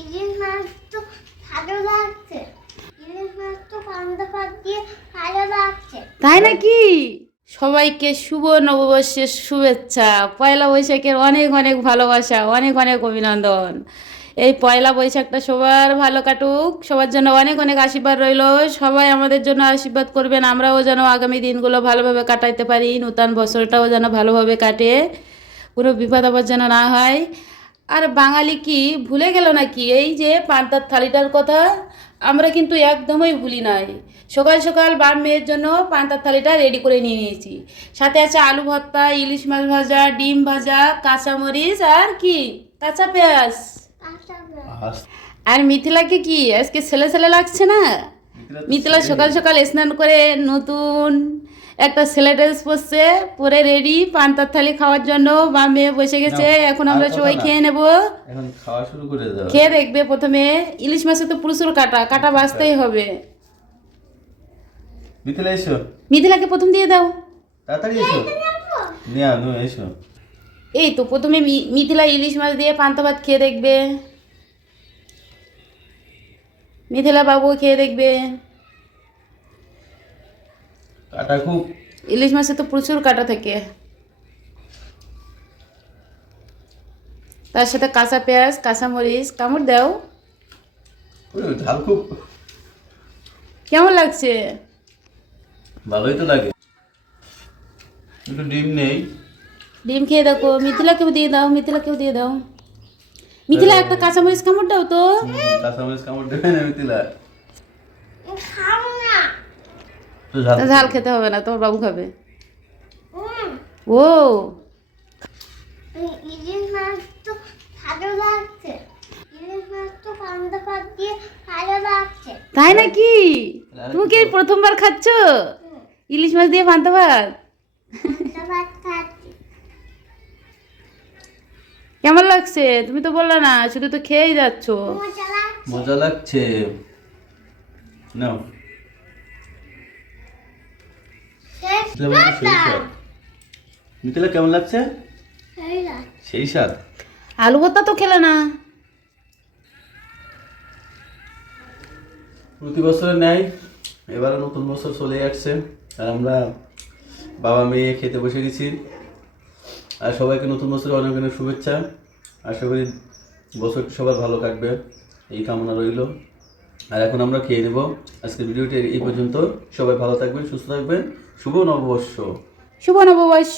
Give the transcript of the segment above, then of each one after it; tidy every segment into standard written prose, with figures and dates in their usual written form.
ইলিশ মাছ তো ভালো লাগছে। ইলিশ মাছ তো পান্তা ভাত দিয়ে ভালো লাগছে। তাই নাকি? সবাইকে শুভ নববর্ষের শুভেচ্ছা, পয়লা বৈশাখের অনেক অনেক ভালোবাসা, অনেক অনেক অভিনন্দন। এই পয়লা বৈশাখটা সবার ভালো কাটুক, সবার জন্য অনেক অনেক আশীর্বাদ রইল। সবাই আমাদের জন্য আশীর্বাদ করবেন, আমরাও যেন আগামী দিনগুলো ভালোভাবে কাটাইতে পারি, নূতন বছরটাও যেন ভালোভাবে কাটে, কোনো বিপদ আপদ যেন না হয়। আর বাঙালি কি ভুলে গেল নাকি এই যে পান্তার থালিটার কথা? আমরা কিন্তু একদমই ভুলি নাই। সকাল সকাল বাপ মেয়ের জন্য পান্তার থালিটা রেডি করে নিয়ে নিয়েছি। সাথে আছে আলু ভর্তা, ইলিশ মাছ ভাজা, ডিম ভাজা, কাঁচামরিচ আর কি কাঁচা পেঁয়াজ। আর মিথিলাকে কি আজকে ছেলে ছেলে লাগছে না? মিথিলা সকাল সকাল স্নান করে নতুন একটা ছেলে ড্রেস পরছে, পরে রেডি পান্তার থালি খাওয়ার জন্য। বা মেয়ে বসে গেছে, এখন আমরা সবাই খেয়ে নেব। এখন খাওয়া শুরু করে দাও। খেয়ে দেখবে প্রথমে। ইলিশ মাছে তো প্রচুর কাটা, কাটা বাছতেই হবে। মিথিলা এসো, মিথিলাকে প্রথম দিয়ে দাও। তাড়াতাড়ি এসো। নিয়া নো এসো। এই তো প্রথমে মিথিলা ইলিশ মাছ দিয়ে পান্তা ভাত খেয়ে দেখবে। মিথিলা বাবু খেয়ে দেখবে। কাটা খুব। ইলিশ মাছে তো প্রচুর কাটা থাকে। তার সাথে কাঁচা পেঁয়াজ, কাঁচা মরিচ, কামড় দাও। ঝাল খুব। কেমন লাগছে? ভালোই তো লাগে। একটু ডিম নেই। ডিম খেয়ে দেখো। মিথিলাকেও দিয়ে দাও, মিথিলাকেও দিয়ে দাও। মিথিলা একটা কাঁচা মরিচ কামড় দাও তো। কাঁচামরিচ কামড় দেবে না মিথিলা? খাও না। তো ঝাল। তা ঝাল খেতে হবে না, তোমার বাবু খাবে। ও ইলিশ মাছ তো ভালো লাগছে। ইলিশ মাছ তো পান্তা ভাত দিয়ে ভালো লাগছে। তাই নাকি? তুমি কি এই প্রথমবার খাচ্ছ ইলিশ মাছ দিয়ে পান্তা ভাত? পান্তা ভাত খাচ্ছি। কেমন লাগছে? তুমি তো বললা না, শুধু তো খেয়েই যাচ্ছ। মজা লাগছে। মজা লাগছে। নাও। মিথিলা কেমন লাগছে? সেই লাগছে। সেই স্বাদ। আলু ভর্তা তো খেলে না। প্রতি বছরের ন্যায় এবারও নতুন বছর চলে আসছে, আর আমরা বাবা মেয়ে খেতে বসে গেছি। আর সবাইকে নতুন বছরে অনেক অনেক শুভেচ্ছা। আশা করি বছরটি সবার ভালো কাটবে, এই কামনা রইল। আর এখন আমরা খেয়ে নেব। আজকের ভিডিওটি এই পর্যন্ত। সবাই ভালো থাকবেন, সুস্থ থাকবেন। শুভ নববর্ষ। শুভ নববর্ষ।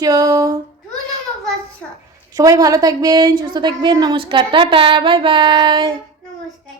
নমস্কার। সবাই ভালো থাকবেন, সুস্থ থাকবেন। নমস্কার, টাটা, বাই বাই। নমস্কার।